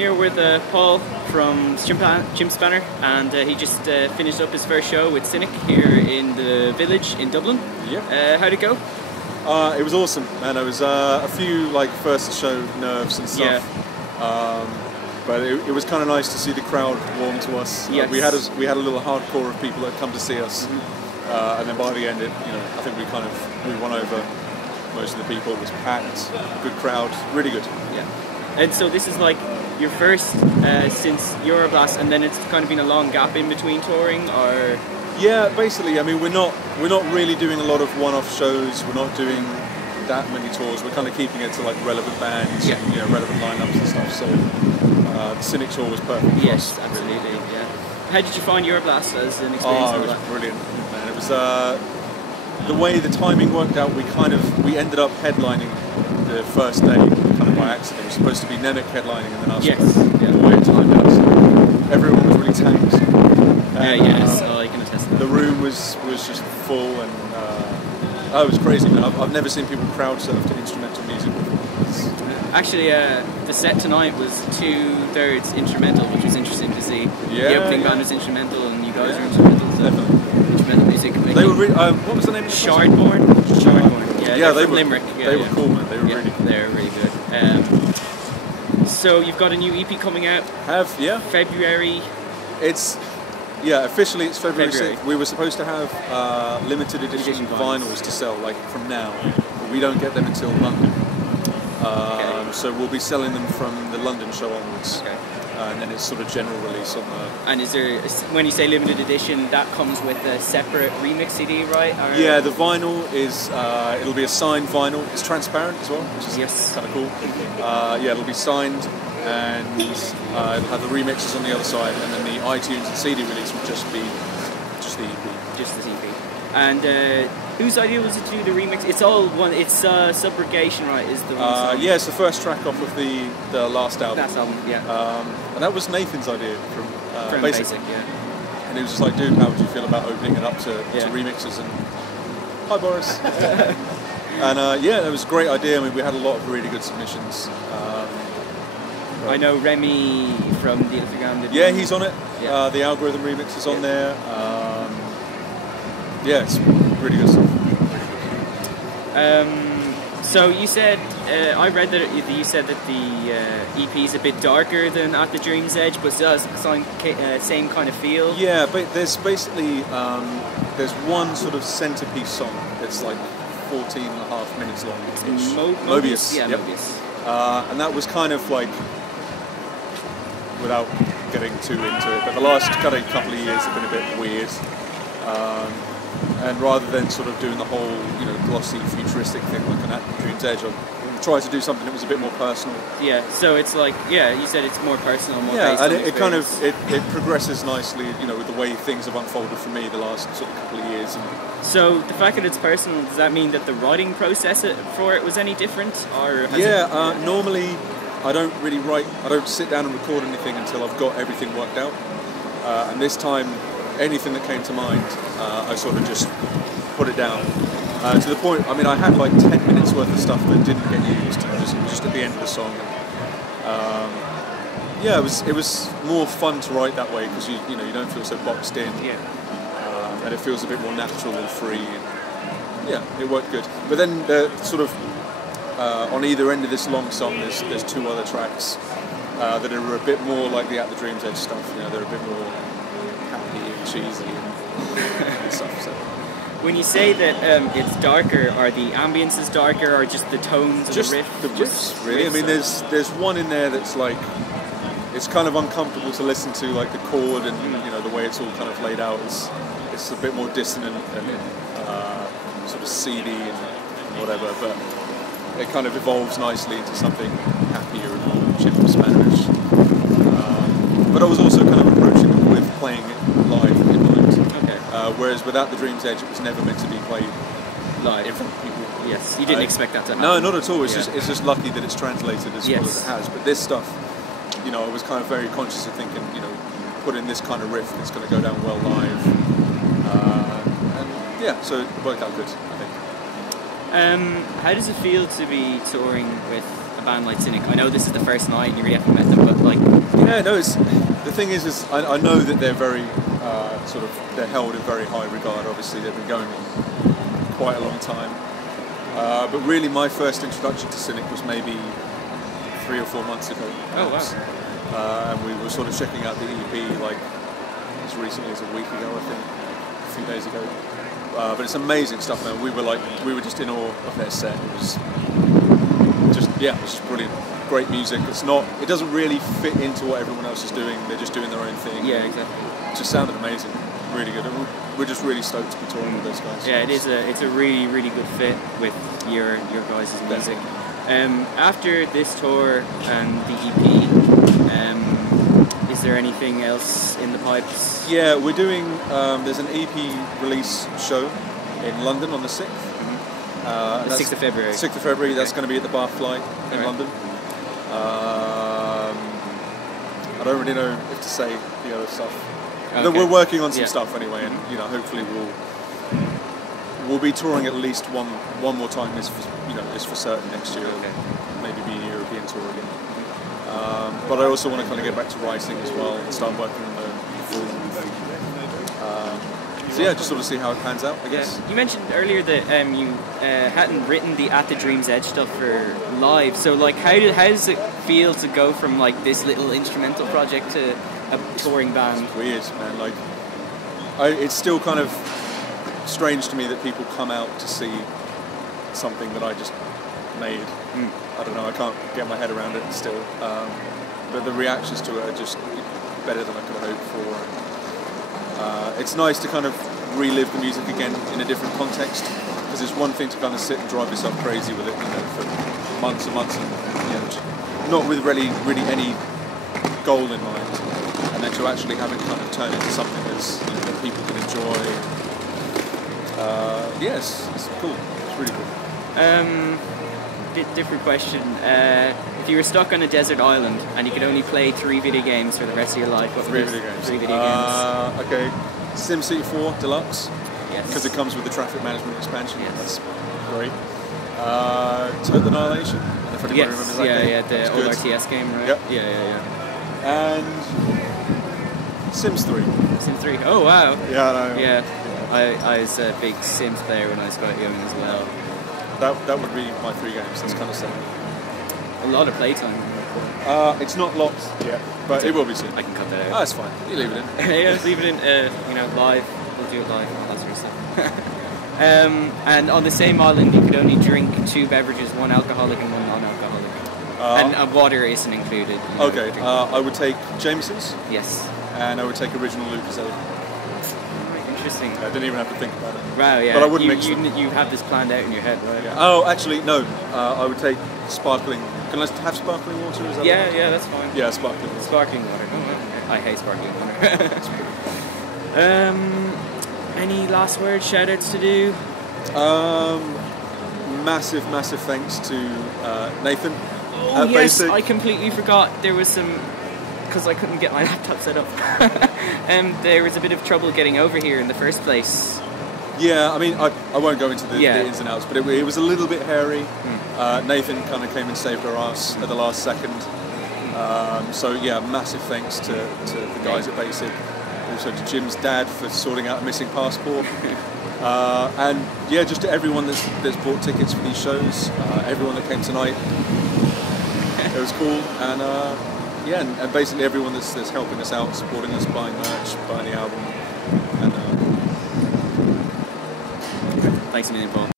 here with Paul from Chimp Spanner, and he just finished up his first show with Cynic here in the village in Dublin. Yeah. How'd it go? It was awesome, man. It was a few like first show nerves and stuff. Yeah. But it was kind of nice to see the crowd warm to us. Yes. We had a little hardcore of people that come to see us, and then by the end, I think we won over most of the people. It was packed, good crowd, really good. Yeah. And so this is like your first since Euroblast, and then it's kind of been a long gap in between touring, or? Yeah, basically. I mean, we're not really doing a lot of one-off shows. We're not doing that many tours. We're kind of keeping it to like relevant bands, and, relevant lineups and stuff. So the Cynic tour was perfect. Yes, absolutely. Yeah. How did you find Euroblast as an experience? Oh, it was brilliant, man. It was the way the timing worked out. We ended up headlining the first day kind of by accident. It was supposed to be Nemec headlining, and then us. Yes. The way it timed out, so everyone was really tanked. Yes, I can attest to that. The room was just full, and it was crazy, man. I've never seen people crowd surf to instrumental music before. Actually, the set tonight was 2/3 instrumental, which was interesting to see. Yeah, the opening band was instrumental, and you guys were instrumental. So definitely. Instrumental music. They were what was the name of the Shardborn. Yeah, they from were Limerick. They were cool, man. They were really cool. They're really good. So you've got a new EP coming out. February. Officially it's February 6th. We were supposed to have limited edition vinyls to sell, like from now, but we don't get them until London. So we'll be selling them from the London show onwards. Okay. And then it's sort of general release on the... And is there, when you say limited edition, that comes with a separate remix CD, right? Or... Yeah, the vinyl is, it'll be a signed vinyl. It's transparent as well, which is kind of cool. It'll be signed, and it'll have the remixes on the other side, and then the iTunes and CD release will just be just the EP. Just the EP. And whose idea was it to do the remix? It's all one. It's Subrogation, right? Is the one song? Yeah, it's the first track off of the last album. Last album, yeah. And that was Nathan's idea from Basick, yeah. And he was just like, dude, how would you feel about opening it up to remixes? And hi, Boris. And it was a great idea. I mean, we had a lot of really good submissions. I know Remy from the Instagram did one. He's on it. Yeah. The Algorithm remix is on there. It's really good stuff. So you said, I read that you said that the EP is a bit darker than At the Dream's Edge, but still has the same kind of feel. Yeah, but there's basically there's one sort of centerpiece song. It's like 14 and a half minutes long. It's Mobius. Yeah, yep. Mobius. And that was kind of like, without getting too into it, but the last kind of couple of years have been a bit weird. And rather than sort of doing the whole, glossy, futuristic thing like an At the Dream's Edge, I tried to do something that was a bit more personal. Yeah, so it's like, you said it's more personal, more based on and it progresses nicely, with the way things have unfolded for me the last sort of couple of years. So the fact that it's personal, does that mean that the writing process for it was any different? Or normally I don't really write, I don't sit down and record anything until I've got everything worked out. And this time, anything that came to mind, I sort of just put it down. To the point, I mean, I had like 10 minutes worth of stuff that didn't get used, just at the end of the song. It was more fun to write that way, because you don't feel so boxed in. And it feels a bit more natural and free. And, it worked good. But then sort of on either end of this long song, there's two other tracks that are a bit more like the At the Dream's Edge stuff. They're a bit more happy and cheesy and stuff. So. When you say that it's darker, are the ambiences darker, or just the tones of the riff? The riffs, really. I mean, there's one in there that's like, it's kind of uncomfortable to listen to, like the chord and the way it's all kind of laid out. It's a bit more dissonant and sort of seedy and whatever, but it kind of evolves nicely into something happier and more Chimp Spannerish. But I was also kind of approaching it with playing it live in mind. Okay. Whereas with At the Dream's Edge, it was never meant to be played live in front of people. Yes, you didn't expect that to happen. No, not at all. It's just lucky that it's translated as well as it has. But this stuff, I was kind of very conscious of thinking, put in this kind of riff that's going to go down well live. So it worked out good, I think. How does it feel to be touring with a band like Cynic? I know this is the first night and you really haven't met them, but like... Yeah, no, the thing is I know that they're very, they're held in very high regard. Obviously, they've been going quite a long time. But really, my first introduction to Cynic was maybe 3 or 4 months ago. Perhaps. Oh, wow. And we were sort of checking out the EP like as recently as a week ago, I think, a few days ago. But it's amazing stuff, man. We were just in awe of their set. It was just brilliant. Great music. It doesn't really fit into what everyone else is doing. They're just doing their own thing. Yeah, exactly. It just sounded amazing. Really good. We're just really stoked to be touring with those guys. Yeah, it's a really, really good fit with your guys' music. After this tour and the EP, is there anything else in the pipes? Yeah, we're doing, there's an EP release show in London on the 6th. The 6th of February. 6th of February, that's going to be at the Barfly in London. I don't really know if to say the other stuff. Okay. We're working on some stuff anyway, and hopefully we'll be touring at least one more time. Is for certain next year. Okay. Maybe be a European tour again. But I also want to kind of get back to writing as well and start working on the full. So yeah, just sort of see how it pans out, I guess. You mentioned earlier that you hadn't written the At the Dream's Edge stuff for live. So like, how does it feel to go from like this little instrumental project to a touring band? It's weird, man. Like, it's still kind of strange to me that people come out to see something that I just made. I don't know. I can't get my head around it still. But the reactions to it are just better than I could have hoped for. It's nice to kind of relive the music again in a different context, because it's one thing to kind of sit and drive yourself crazy with it, for months and months, and not with really any goal in mind, and then to actually have it kind of turn into something that people can enjoy. Yes, it's cool. It's really cool. Different question. If you were stuck on a desert island and you could only play 3 video games for the rest of your life, what were those 3 video games? Okay, SimCity 4 Deluxe. Yes. Because it comes with the traffic management expansion. Yes. That's great. Total Annihilation. If anybody remembers that game. Yeah, the old RTS game, right? Yep. Yeah. And Sims 3. Sims 3. Oh wow. Yeah, I know. Yeah. I was a big Sims player when I was quite young as well. That would be my 3 games. That's kind of sad. A lot of playtime. It's not locked yet, but it will be soon. I can cut that out. Oh, it's fine. You leave it in. Yeah, leave it in. Live. We'll do it live. That sort of stuff. And on the same island, you could only drink 2 beverages, one alcoholic and one non-alcoholic. And water isn't included. Okay. I would take Jameson's. Yes. And I would take original Lucasade. Interesting. I didn't even have to think about it. Wow, yeah. But I wouldn't mix them. You have this planned out in your head, right? Yeah. Oh, actually, no. I would take sparkling. Can I have sparkling water? Is that yeah, that's fine. Yeah, sparkling water. Sparkling water. Oh, I hate sparkling water. Any last words, shout-outs to do? Massive thanks to Nathan. Oh, yes, Basick. I completely forgot. There was some... because I couldn't get my laptop set up. There was a bit of trouble getting over here in the first place. Yeah, I mean, I won't go into the ins and outs, but it was a little bit hairy. Nathan kind of came and saved our ass at the last second. So yeah, massive thanks to the guys at Basick. Also to Jim's dad for sorting out a missing passport. And yeah, just to everyone that's bought tickets for these shows, everyone that came tonight. It was cool, and yeah, and basically everyone that's helping us out, supporting us, buying merch, buying the album. And thanks a million, Paul.